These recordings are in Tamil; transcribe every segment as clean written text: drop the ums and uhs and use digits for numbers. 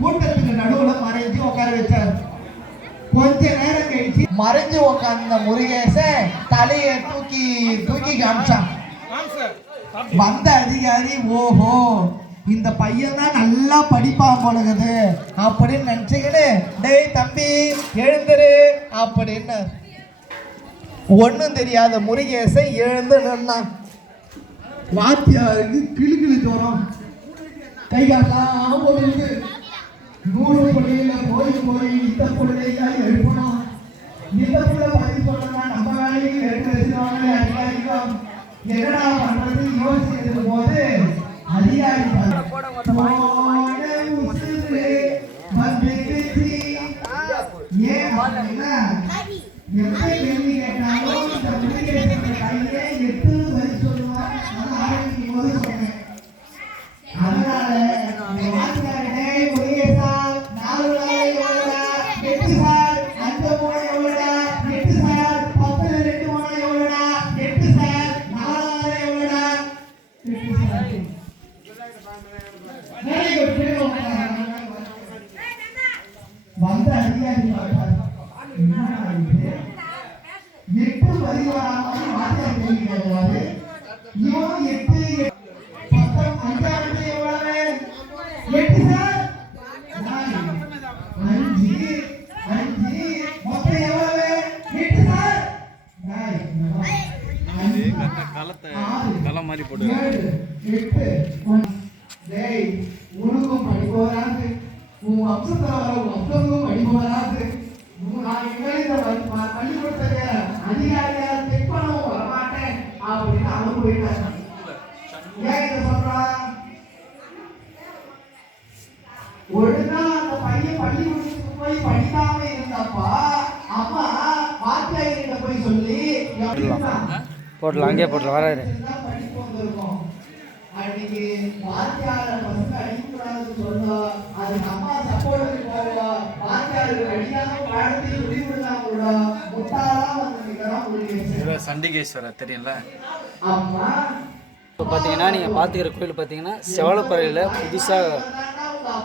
கூட்டத்துக்கு நடுவுல மறைஞ்சு உட்கார வச்சார். கொஞ்ச நேரம் கழிச்சு மறைஞ்சு உட்கார்ந்த முருகேசன் தலையை தூக்கி தூக்கி காமிச்சான். வந்த அதிகாரி ஓஹோ இந்த பையன் தான் நல்லா படிப்பான் போலகுது அப்படின்னு நினைச்சுக்கிட்டு டேய் தம்பி எழுந்துரு அப்படின்னு ஒன்றும் தெரியாத முருகேசன் எழுந்து நின்னான். வாத்தியாருக்கு கிளு தோறும் கை காட்டலாம் போகுது. 100 பள்ளியில போய் இந்த பிள்ளையா எழுப்பணும். இந்த பிள்ளை பதில் சொல்லணும்னா நம்ம வேலைக்கு எடுத்து வச்சுருவாங்க அதிகாரிக்கும். என்னடா பண்றது யோசிக்கிறது போது அதிகாரி எப்படி கேள்வி கேட்டாலும் இந்த முருகேசன் கையிலே 8 பதில் சொல்லுவார். ஆரம்பிக்கும் போது சொன்னேன். அதனால முருகேசா 4 எவ்வளோடா 8 சார் 5 3 எவ்வளோடா 8 சார் 10 2 3 எவ்வளோடா 8 சார் 4 எவ்வளோடா 8 சார். வந்த அதிகாரி பார்த்தார். 8 பதிவாராமல் வாத்தியார் கேள்வி கேட்கிறாரு. இவன் 8 10 5 எவ்வளவு 8 சார் 5 மொத்தம் எவ்வளவு 8 சார் களம் மாதிரி போட்டு 8 டேய் உனக்கும் படிக்க வராது உன் வம்சத்துல வர வம்சத்துக்கும் படிக்க வராது. நான் இனிமேல் இந்த பள்ளிக்கூடத்துக்கு அதிகாரியாக செக் பண்ணவும் வரமாட்டேன் அப்படின்னு அவன் போயிட்டாங்க. ஏன் இதை சொல்றான்? ஒழுங்கா அந்த பையன் பள்ளிக்கூடத்துக்கு போய் படிக்காம இருந்தப்பா அம்மா வாத்தியார்கிட்ட போய் சொல்லி போடலாம் அங்கே போடலாம் வராது படிப்பு வந்திருக்கோம். அன்னைக்கு வாத்தியார பசங்க அடிக்கூடாதுன்னு சொல்லுவோம். அதுக்கு அம்மா சப்போர்ட்டுக்கு போவோம். வாத்தியாருக்கு அடிக்காம பாடத்தையும் சொல்லி கொடுத்தாங்க கூட முட்டாளா வந்து நிற்கிறோம். சண்டிகேஸ்வரர் தெரியும்ல. அம்மா இப்போ பார்த்தீங்கன்னா நீங்கள் பார்த்துக்கிற கோயில் பார்த்தீங்கன்னா செவலப்பறையில் புதுசாக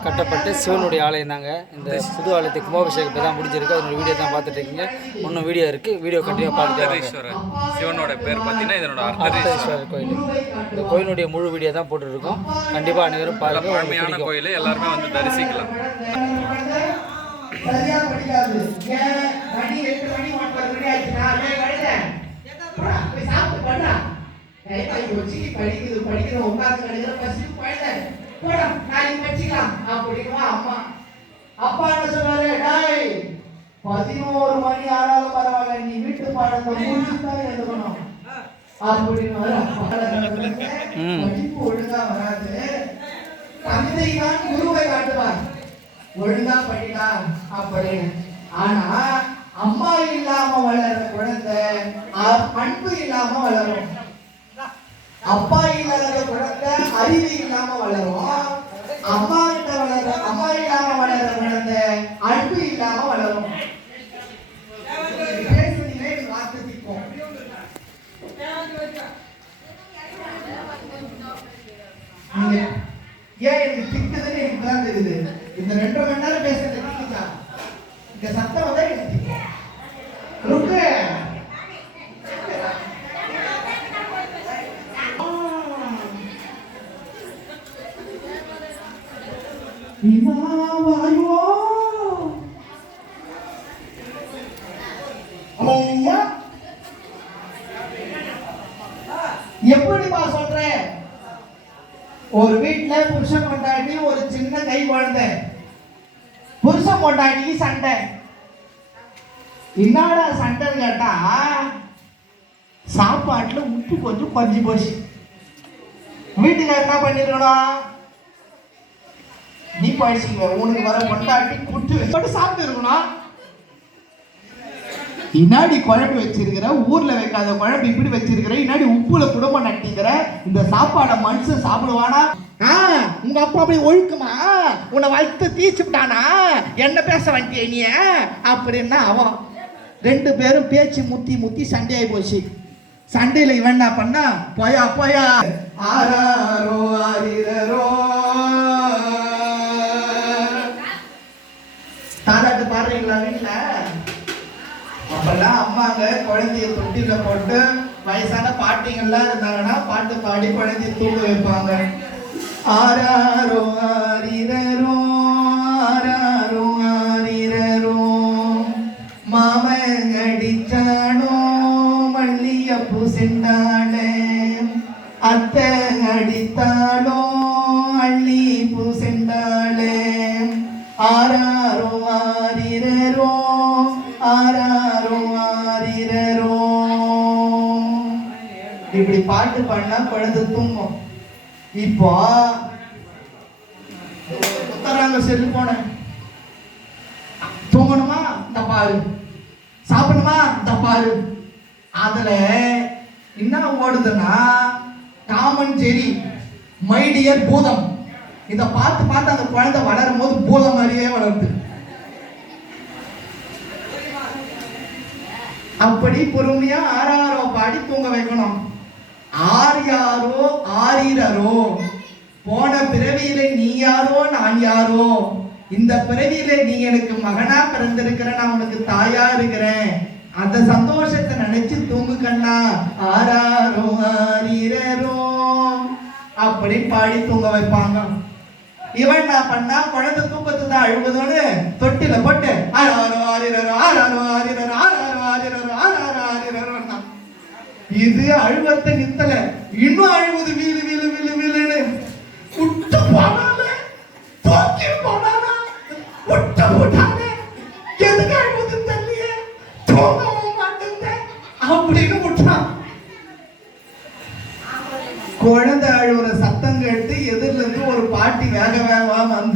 கட்டப்பட்ட சிவனுடைய ஆலயம் தாங்க. இந்த புது ஆலயத்தை கும்பாபிஷேகத்தை தான் முடிஞ்சிருக்கு. அதனோட வீடியோ தான் பார்த்துட்டு இருக்கீங்க. இன்னும் வீடியோ இருக்குது. வீடியோ கண்டிப்பாக பார்த்துட்டு சிவனோட பேர் பார்த்தீங்கன்னா இதனோட அர்த்தநாரீஸ்வரர் கோயில். இந்த கோயிலுடைய முழு வீடியோ தான் போட்டுருக்கோம். கண்டிப்பாக அனைவரும் பாருங்கள். பழமையான கோயில் எல்லாருமே வந்து தரிசிக்கலாம். சரியா படிக்காது. ஏன் மணி 8 மணி 9 மணி ஆச்சுனா நான் படிச்சேன். போய் சாப்பிட்டு பண்ணா. டைம் வச்சு படிக்குது உட்கார்ந்து கடையில பசிக்கு போயிட்டேன். போடா நாளைக்கு படிக்கலாம் அப்படினா அம்மா. அப்பா என்ன சொன்னாரு? டேய் 11 மணி ஆனாலும் பரவாயில்லை நீ வீட்டு பாடத்தை முடிச்சுட்டா எழுதணும் அப்படின்னு படிப்பு ஒழுங்கா வராது. தந்தை தான் குருவை காட்டுவார் ஒழுங்கா படிடா அப்படின்னு. ஆனா அம்மா இல்லாம வளர்ற குழந்தை அன்பு இல்லாம வளரும். அப்பா இல்லாத குழந்தை அறிவு இல்லாம வளரும். அம்மா இல்லாம வளர்ற குழந்தை அன்பு இல்லாம வளரும். பேசுறீங்களே வார்த்தை திப்போம். ஏன் எனக்கு திக்குதுன்னு எனக்கு தான் தெரியுது. இந்த 2 மணி நேரம் பேசுறது திக்குதா? இந்த சத்தம் வந்து எனக்கு திக்கும். ருக்கு வாயோ ஐயா எப்படிப்பா சொல்றேன்? ஒரு வீட்டுல புருஷன் கொண்டாடி ஒரு சின்ன கை குழந்தை. புருஷன் கொண்டாடி சண்டை. என்னடா சண்டைன்னு கேட்டா சாப்பாட்டுல உப்பு கொஞ்சம் குறைஞ்சி போச்சு. வீட்டுக்கார என்ன பண்ணிருக்கணும்? நீ படிச்சுக்க உனக்கு வர கொண்டாட்டி குட்டு சாப்பிட்டு இருக்கணும். இன்னாடி குழம்பு வச்சிருக்கிற ஊர்ல வைக்காத குழம்பு இப்படி வச்சிருக்கிற இன்னாடி உப்புல குடும்பம் நட்டிக்கிற இந்த சாப்பாடை மனுஷன் சாப்பிடுவானா? உங்க அப்பா அப்படி ஒழுக்குமா உன்னை வளர்த்து தீச்சுட்டானா என்ன பேச வண்டிய நீ அப்படின்னா அவன் 2 பேரும் பேச்சு முத்தி சண்டையாகி போச்சு. சண்டையில இவன் என்ன பண்ணா போயா ஆராரோ ஆரிரரோ பாடுறீங்களா வீட்டுல? அப்பெல்லாம் அம்மாங்க குழந்தைய தொட்டில போட்டு வயசான பாட்டிங்கெல்லாம் இருந்தாங்கன்னா பாட்டு பாடி குழந்தைய தூங்க வைப்பாங்க. ஆராரோ ஆரிரரோ ஆராரோ ஆரிரரோ மாமன் அடிச்சானோ மல்லியப்பூ செண்டாளே அத்தை அடித்தாளோ அள்ளி பூ செண்டாளே ஆராரோ ஆரிரரோ ஆராரோ ஆரிரரோ. இப்படி பாட்டு பாடினா குழந்தை தூங்கும். இப்போ உத்தராங்க செல்லு போனேன். தூங்கணுமா இந்த பாரு, சாப்பிடணுமா இந்த பாரு. அதுல என்ன ஓடுதுன்னா டாமன் ஜெரி, மை டியர் பூதம். இத பார்த்து பார்த்து அந்த குழந்தை வளரும் போது பூதம் மாதிரியே வளருது. அப்படி பொறுமையா ஆறாரோ பாடி தூங்க வைக்கணும். ஆர்யாரோ ஆரிரரோ போன பிறவியிலே நீ யாரோ நான் யாரோ, இந்த பிறவியிலே நீ எனக்கு மகனா பிறந்திருக்கிற, நான் உனக்கு தாயா இருக்கிறேன். அந்த சந்தோஷத்தை நினைச்சு தூங்கு கண்ணா. ஆராரோ ஆரிரரோ அப்படி பாடி தூங்க வைப்பாங்க. இவன் நான் பண்ணா குழந்தை தூக்கத்துதான் அழுவதோடு தொட்டில போட்டு ஆராரோ ஆரிரரோ ஆராரோ ஆரிரரோ ஆராரோ ஆரிரரோ ஆராரோ ஆரிரரோ. இது அழுவத்தை நித்தல, இன்னும் அழுவது வீலு வீலு வீலு வீலுன்னு. விட்டு போனாலே தூக்கி போனானா விட்டு போட்டானே எதுக்கு அழுவது தெரியலையே, தூங்கவும் மாட்டேன் அப்படின்னு விட்டான்.